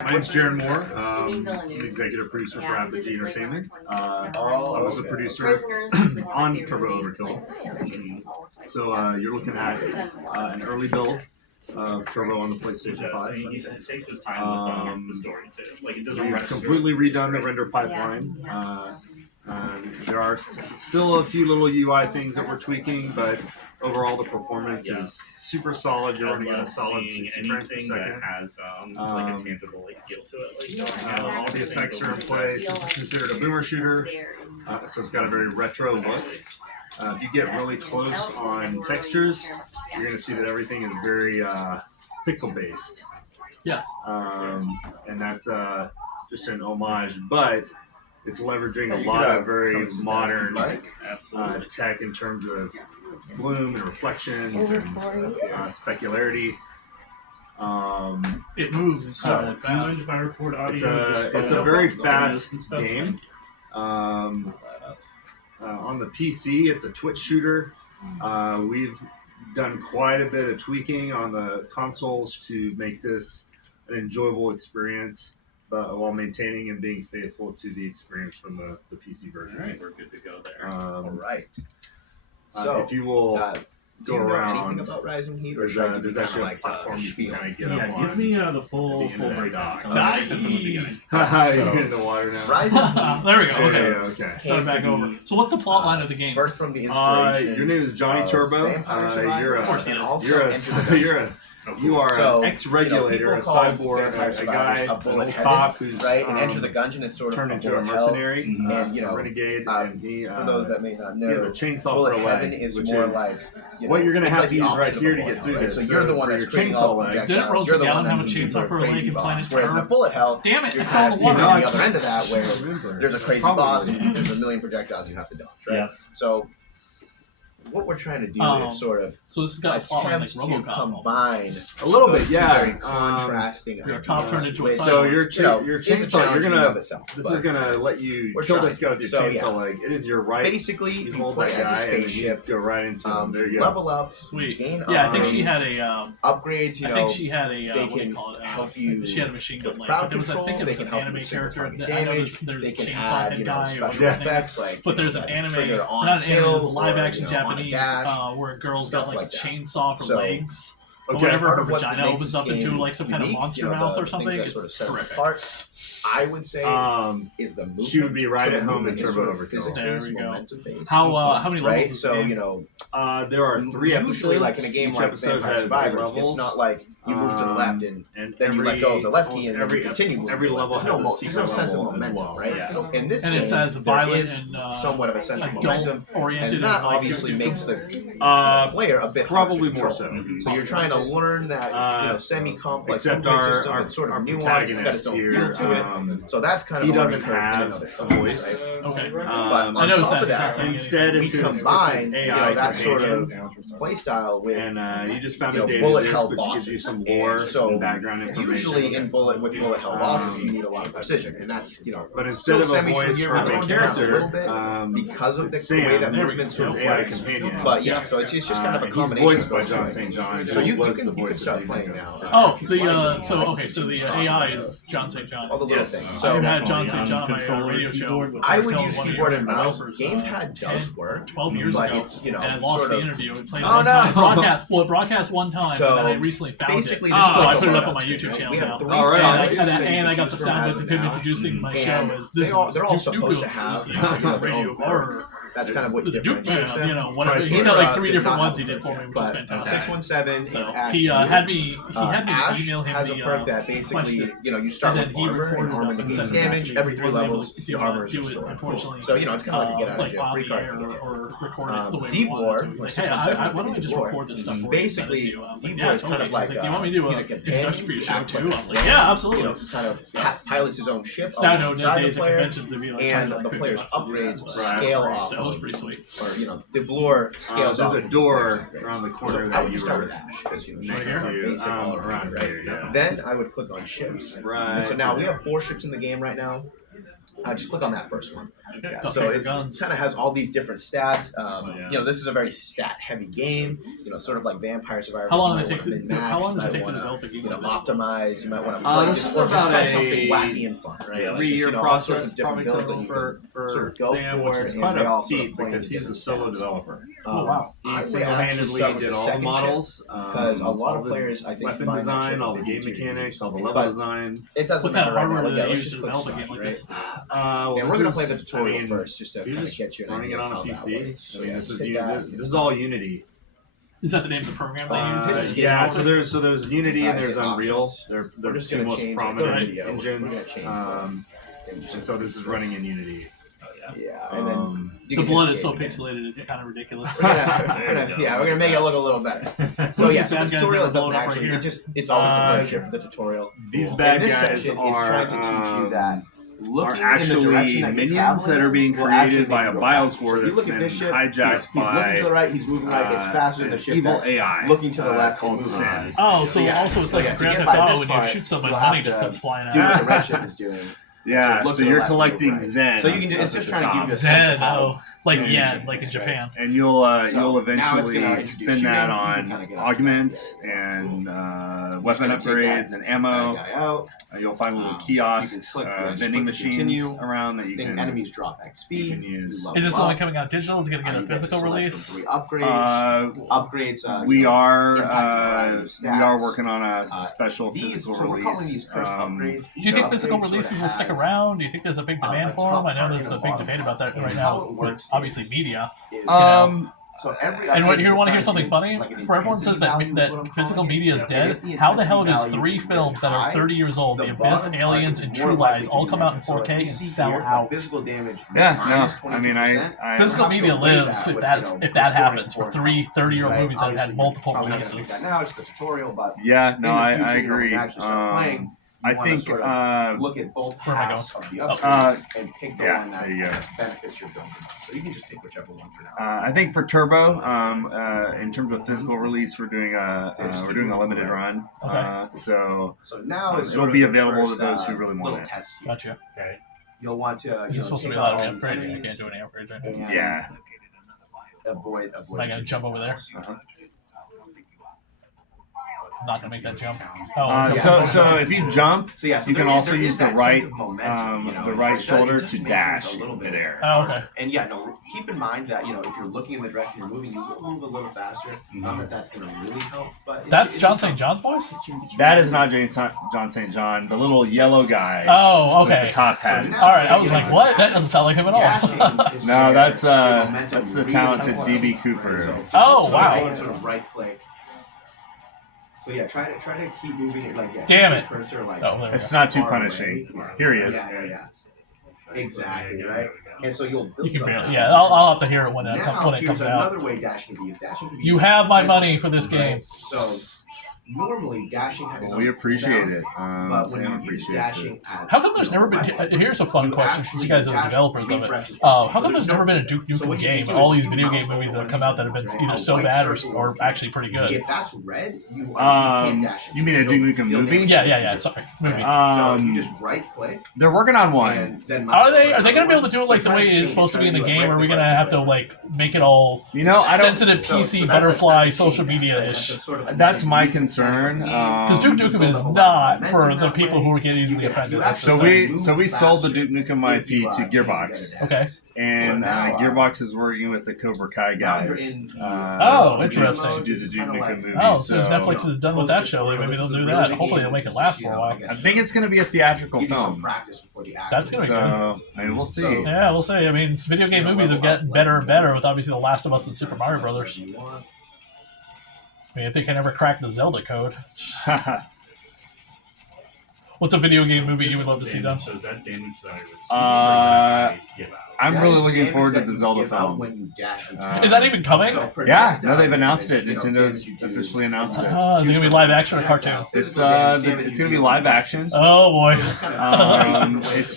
My name's Jaron Moore. I'm the executive producer for Apogee Entertainment. I was a producer on Turbo Overkill. So you're looking at an early build of Turbo on the PlayStation 5. We've completely redone the render pipeline. There are still a few little UI things that we're tweaking, but overall the performance is super solid. You're running at a solid 60 frames per second. Has like a tangible feel to it. All the effects are in place. It's considered a boomer shooter, so it's got a very retro look. If you get really close on textures, you're going to see that everything is very pixel based. Yes. And that's just an homage, but it's leveraging a lot of very modern tech in terms of bloom and reflections and specularity. It moves incredibly fast. If I record audio, It's a very fast game. On the PC, it's a Twitch shooter. We've done quite a bit of tweaking on the consoles to make this an enjoyable experience, but while maintaining and being faithful to the experience from the PC version. All right, we're good to go there. All right. So, if you will do go you know around, anything about Rising Heat, or there's, should I give you there's kind actually of a like platform you spiel? can kind of get Yeah, up give on. me the full breakdown. Nice. From the beginning. You're in the water now. Rising Heat There we go. There Okay. you go, okay. Start back over. So what's the plot line of the game? birthed from the inspiration. Your name is Johnny of Turbo. Vampire Survivors, Of course he and is. also You are So, an ex-regulator, people a call cyborg, Vampire a guy, Survivors a an bullet old headed, cop who's right? And Enter the Gungeon is sort of turned a into a bullet hell. mercenary, And, you know, a renegade, and he, for those that may not he has a know, chainsaw bullet for a heaven leg, is which more is like, you know, what you're going to it's have like to the use right opposite of here a to bullet get hell, through right? this. So you're the one for that's your creating chainsaw all the leg. Didn't projectiles. Rose You're the McGowan one that's have a the chainsaw super for a leg crazy in Planet boss. Whereas in a Terror? bullet hell, Damn it! you're I fell in kind the of water. on the other end of that where Remember. there's a crazy Probably. boss and there's a million projectiles you have to dodge, right? Yeah. So what we're trying to do is sort of So this has got a plot line like attempt to RoboCop. almost. combine A little those bit, two yeah. very contrasting You're a ideas, cop turned into a which, cyborg. So your you know, your is a chainsaw, challenge you're in and of gonna. itself, This but is gonna let you we're kill trying. this guy with your So, chainsaw yeah. leg. It is your right. basically You you hold play that as a guy and then you spaceship. go right into him. There you go. Level up, Sweet. gain Yeah, I think she arms, had a. upgrades. You I know, think she had a. they What do can you call it? help you She had a machine gun with leg. crowd But there was, I think control, it they was can an help you anime with character. target That, I know damage, there's they can chainsaw add, head you know, guy or special whatever his name is. effects like. But you know, there's an that anime, trigger on not an anime, kill there's a live or, action you know, on Japanese dash, where a girl's stuff got like like a that. chainsaw for So, legs. Or Okay. whatever, part her of what vagina makes opens this up into game like some kind of unique, monster you know, mouth the or something. things that sort of It's set it horrific. apart, I would say, is the movement. she would be right So the at home in movement is Turbo sort of Overkill. physics-based, There we go. momentum-based, How many levels right? is the So game? you know, There are 3 episodes. usually like in a game Each like episode Vampire has Survivors, levels. it's not like you move to the left and then you let go of the left key and then you continue moving. every level There's has a there's secret no sense of level as momentum, well. right? Yeah. In this And game, it's as there violent is and somewhat of a sense of momentum, oriented and that like obviously you- makes the player a bit Probably harder to more control. so. So you're trying to learn that semi-complex Except movement system our that's sort of nuanced. It's protagonist got its own here, feel to it. So that's kind of he a learning doesn't curve in and have of a itself, voice. right? Okay. But I on noticed top that. of that, Instead, we it's his combine AI that sort of companion. play style with And you just found you a know, data bullet disc, hell which gives you bosses. some lore So and background information. usually in bullet hell bosses, you need a lot of precision, and that's But instead of a voice for we a main toned it down a little character, bit because of the Sam, way that there we movement go, sort of his AI works. companion. But yeah, so it's just kind of a He's combination voiced of by those John two St. John. things. So you was can the you can voice start of playing David now. Oh, If you the like. so the AI is John St. John. All the little Yes. things. I So had John St. John on my radio show. I would telling use one of keyboard your and mouse. developers, Gamepad does work, 12 years but ago, it's, you know, and I lost sort the of- interview. It played Oh, one time. no. It broadcast one time, So, and then I recently found basically, it. this is So like I a put it up on loadout my screen, YouTube right? channel We have now. 3 All right. projects that And you I can got the choose from sound as bits of of him now. introducing my show And as this they're all is supposed to have Duke you know, their radio own or curve. That's kind of what the Duke differentiates Man, them. whatever. Price He's Wars, got like 3 does different not ones he have a did for me, which but was fantastic. 617 So and Ash he had me Ash email him has the a perk that basically, questions, you know, you start and with then he armor, and recorded armor them and negates sent them back damage. to me. Every He 3 wasn't able levels, to the armor is do it, restored. unfortunately. So, you know, it's kind of like you get out of like jail file free the card air for the game. or record it the way Deep we War, wanted to. like He's like, hey, 617 why don't I just Deep War, record this stuff for you? basically, I was like, Deep yeah, War is kind totally. of like He's like, do you want me to do he's a a companion, introduction for your he show acts too? like I a was like, yeah, example, absolutely. you know, he kind of So, pilots his own ship I know alongside the days at player, conventions would be like and charging the like player's $50 to do that, upgrades but- scale off So that was of, pretty sweet. or, you know, the Blur scales off There's a of door the around the player's corner upgrades. So I that would you just start were with Ash, because, you know, next she's kind of to basic all around around, here. right? Yeah. Then I would click on ships. Right. And so now we have 4 ships in the game right now. Just click on that first one. Okay, Yeah, go so take it your guns. kind of has all these different stats. yeah. You know, this is a very stat-heavy game. You know, sort of like Vampire Survivor. How long You does it might take? wanna min-max, How long you does it might take to wanna, develop a game you know, like this? optimize. You might want to this is or just try about something a wacky and fun, right? Yeah, Like, 3-year just, you know, all sorts process of different probably builds that total you can for sort of go Sam, for, which is and quite they all a sort of feat play because into he's a different solo stats. developer. Oh, wow. He I would actually single-handedly start with did the all the second models, because a lot all of the players, I think, weapon find that design, shit all the really game easy. mechanics, all the But level design. It doesn't What kind matter of right now. hardware Look, do yeah, they let's use just to click develop a start, game like right? this? Well, And this we're gonna is- play the tutorial I mean, first, just to You're kind of just get you an running it idea on of a how that PC. works. I mean, this is hit this is all Unity. Is that the name of the program they use? hit escape Yeah, mode. so there's Unity and there's Hit Unreal. options. They're We're the just two gonna most change prominent the video. We're engines. gonna change And so this is running in Unity. Yeah, and then you The can blood hit is so escape again. pixelated, it's kind of ridiculous. We're There you go. we're gonna make it look a little better. So yeah, so the Bad guys tutorial ever doesn't blown up right actually. here? It's always the first year for the tutorial. These And bad this guys section is are trying to teach you that are looking in the actually direction that you're minions that are being traveling will actually created by a make you go faster. biocore So if you that's look at been this ship, hijacked he's looking to the by right, he's moving right, it's faster than the an ship evil that's AI looking to the left called and moving Sin. right. Oh, so Yeah. also it's So like yeah, a to Grand get Theft by Auto this when you part, shoot somebody, you'll money have just to comes flying do out. what the red ship is doing. Yeah, look so to the you're left and collecting move right. Zen. So you can up it's just at the trying to give top. you a sense Zen, of how oh, like Yeah. like in Japan. And you'll So, you'll now it's eventually gonna introduce spin shooting. that You on can kinda get augments and weapon Just gonna take upgrades that and bad ammo. guy out. You'll find little You can kiosks, click- yeah, just vending click machines continue. around that you Then can. enemies drop XP. you can use. You Is this level only up. coming out digital? Is it going to get You a get to physical select release? from 3 upgrades. Upgrades. We you know, are impact a variety of we are stats. working on a special These, physical so we're calling these release. first upgrades. Do you think physical releases will stick around? Do you think there's a big demand for them? I know there's a big debate about that right now with obviously media. So every And what, you want to hear assigns something an- funny? like an For everyone says that intensity value is what I'm physical calling it. media is And dead, if the how the hell does intensity 3 value is films that really are high, 30 years old, The the Abyss, bottom Aliens, part and is True more likely Lies, to all be come out in negative. So like 4K you and see sell here, the out? physical damage Yeah, minus no. I mean, 20%. I Physical have to media weigh lives that if with, that you know, if that restoring happens for core 30-year-old Right? movies that have had Obviously, multiple probably not gonna releases. take that now, it's the tutorial, but yeah, in no, the I future, you know, when agree. you actually start playing, I you wanna think sort of look at both where am I halves of the Oh. upgrade and pick the yeah, one that there you go. benefits your building. So you can just pick whichever one for now. I think for Turbo, in terms of physical release, we're doing a limited run. Okay. So So now it's it'll sort be of the available to first, those who really want little it. test here. Gotcha. Okay. You'll want to This is supposed to be take allowed out to all be these upgraded. I enemies can't do any upgrades right now. and Yeah. avoid. Am I going to jump over there? Uh-huh. I'm not going to make that jump. Oh, So if you jump, So yeah, so you can there also is use the that right sense of momentum, you know, the it's right like that, shoulder it just to makes dash it a little bit midair. Oh, okay. And yeah, no, keep in mind that, you know, if you're looking in the direction you're moving, you will move a little faster. Not that that's going to really help, but That's it John is St. John's voice? That is not John St. John, the little yellow guy Oh, with okay. the top hat. All right, I was like, what? That doesn't sound like him at all. No, that's the talented DB Cooper. Oh, wow. Sort of right click. So yeah, try to keep moving it like that. Damn it. Cursor, like, Oh, there we It's go. not too far away. punishing. Here he is. Yeah. Exactly, right? And so you'll build You can up barely. that. Yeah, I'll have to hear it when it Now, comes here's out. another way dashing can be used. Dashing can be You used have my money offensively, for this right? game. So normally dashing has Well, we appreciate it. But when Sam you use appreciates dashing it. as, How come there's never been? Here's a fun question, since you guys are the developers of it. How come there's never been a Duke Nukem game? All these video game movies that have come out that have been either so bad or actually pretty good. If that's red, you can't dash it. You mean a Duke Nukem movie? Yeah. Sorry, movie. So you just right click. They're working on one. And then Are they going to be able to do it like the way it is supposed to be in the game, or are we going to have to like make it all You know, I don't. sensitive So PC that's butterfly that's social cheating, media right? ish? That's sort of That's my concern. Because Duke Nukem is not for the people who get easily offended. So we sold the Duke Nukem IP to Gearbox, Okay. and Gearbox is working with the Cobra Kai guys. Oh, to interesting. do the Duke Nukem movie. Oh, since Netflix is done with that show, maybe they'll do that. Hopefully, they'll make it last for a while. I think it's going to be a theatrical film. That's gonna be good. So I mean, we'll see. Yeah, we'll see. I mean, video game movies have gotten better and better with obviously The Last of Us and Super Mario Brothers. I mean, if they can ever crack the Zelda code. What's a video game movie you would love to see done? So that damage that I'm really looking forward to the Zelda film. Is that even coming? Yeah, no, they've announced it. Nintendo's officially announced it. Is it gonna be live action or cartoon? It's gonna be live action. Oh boy. It's